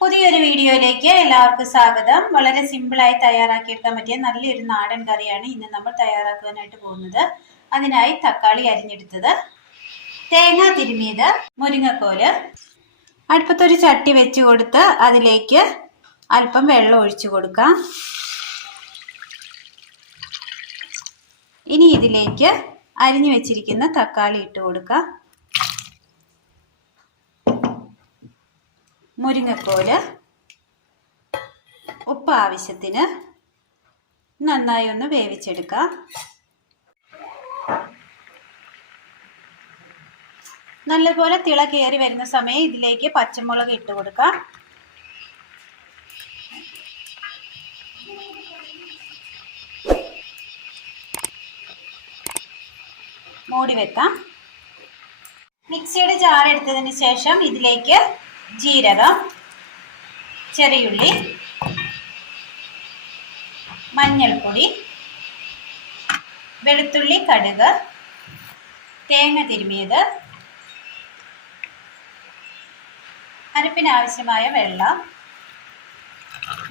പുതിയൊരു വീഡിയോയിലേക്ക് എല്ലാവർക്കും സ്വാഗതം. വളരെ സിമ്പിളായി തയ്യാറാക്കിയെടുക്കാൻ പറ്റിയ നല്ലൊരു നാടൻ കറിയാണ് ഇന്ന് നമ്മൾ തയ്യാറാക്കാനായിട്ട് പോകുന്നത്. അതിനായി തക്കാളി അരിഞ്ഞെടുത്തത്, തേങ്ങ തിരുമിയത്, മുരിങ്ങക്കോല്. അടുപ്പത്തൊരു ചട്ടി വെച്ച് കൊടുത്ത് അതിലേക്ക് അല്പം വെള്ളം ഒഴിച്ചു കൊടുക്കാം. ഇനി ഇതിലേക്ക് അരിഞ്ഞു വെച്ചിരിക്കുന്ന തക്കാളി ഇട്ട് കൊടുക്കാം. മുരിങ്ങക്കോല്, ഉപ്പ് ആവശ്യത്തിന്, നന്നായി ഒന്ന് വേവിച്ചെടുക്കാം. നല്ലപോലെ തിള കയറി വരുന്ന സമയം ഇതിലേക്ക് പച്ചമുളക് ഇട്ട് കൊടുക്കാം. മൂടി വെക്കാം. മിക്സിയുടെ ജാർ എടുത്തതിന് ശേഷം ഇതിലേക്ക് ജീരകം, ചെറിയുള്ളി, മഞ്ഞൾപ്പൊടി, വെളുത്തുള്ളി, കടുക്, തേങ്ങ തിരുമിയത്, അരപ്പിനാവശ്യമായ വെള്ളം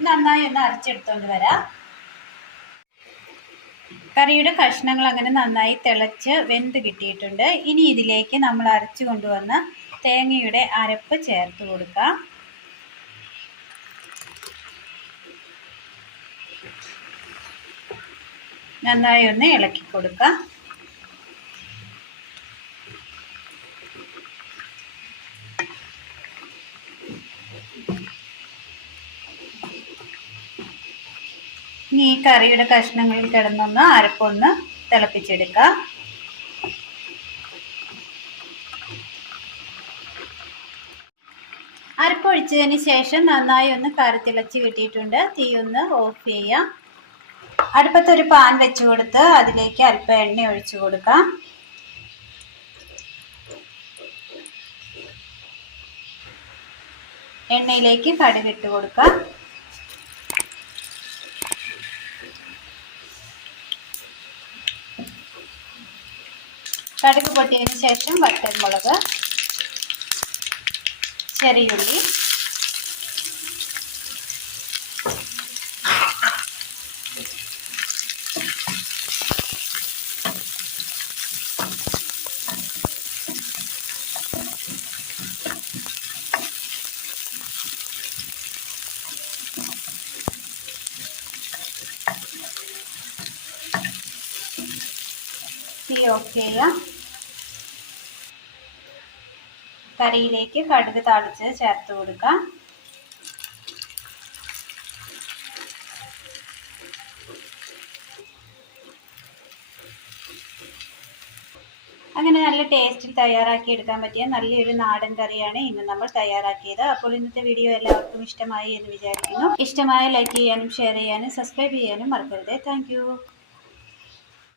നന്നായി ഒന്ന് അരച്ചെടുത്തുകൊണ്ട് വരാം. കറിയുടെ കഷ്ണങ്ങൾ അങ്ങനെ നന്നായി തിളച്ച് വെന്ത് കിട്ടിയിട്ടുണ്ട്. ഇനി ഇതിലേക്ക് നമ്മൾ അരച്ചു കൊണ്ടുവന്ന തേങ്ങയുടെ അരപ്പ് ചേർത്ത് കൊടുക്കാം. നന്നായി ഒന്ന് ഇളക്കി കൊടുക്കാം. ഇനി ഈ കറിയുടെ കഷ്ണങ്ങളിൽ കിടന്നൊന്ന് അരപ്പൊന്ന് തിളപ്പിച്ചെടുക്കാം. അരപ്പൊഴിച്ചതിന് ശേഷം നന്നായി ഒന്ന് കറി തിളച്ച് കിട്ടിയിട്ടുണ്ട്. തീ ഒന്ന് ഓഫ് ചെയ്യാം. അടുപ്പത്തൊരു പാൻ വെച്ച് കൊടുത്ത് അതിലേക്ക് അല്പം എണ്ണ ഒഴിച്ചു കൊടുക്കാം. എണ്ണയിലേക്ക് കടുക് ഇട്ട് കൊടുക്കാം. കടുക് പൊട്ടിയതിന് ശേഷം വറ്റൽമുളക്, ചെറിയുള്ളി, തീ ഓഫ് ചെയ്യാം. കറിയിലേക്ക് കടുക് താളിച്ച് ചേർത്ത് കൊടുക്കാം. അങ്ങനെ നല്ല ടേസ്റ്റിൽ തയ്യാറാക്കി എടുക്കാൻ പറ്റിയ നല്ലൊരു നാടൻ കറിയാണ് ഇന്ന് നമ്മൾ തയ്യാറാക്കിയത്. അപ്പോൾ ഇന്നത്തെ വീഡിയോ എല്ലാവർക്കും ഇഷ്ടമായി എന്ന് വിചാരിക്കുന്നു. ഇഷ്ടമായ ലൈക്ക് ചെയ്യാനും ഷെയർ ചെയ്യാനും സബ്സ്ക്രൈബ് ചെയ്യാനും മറക്കരുത്. താങ്ക്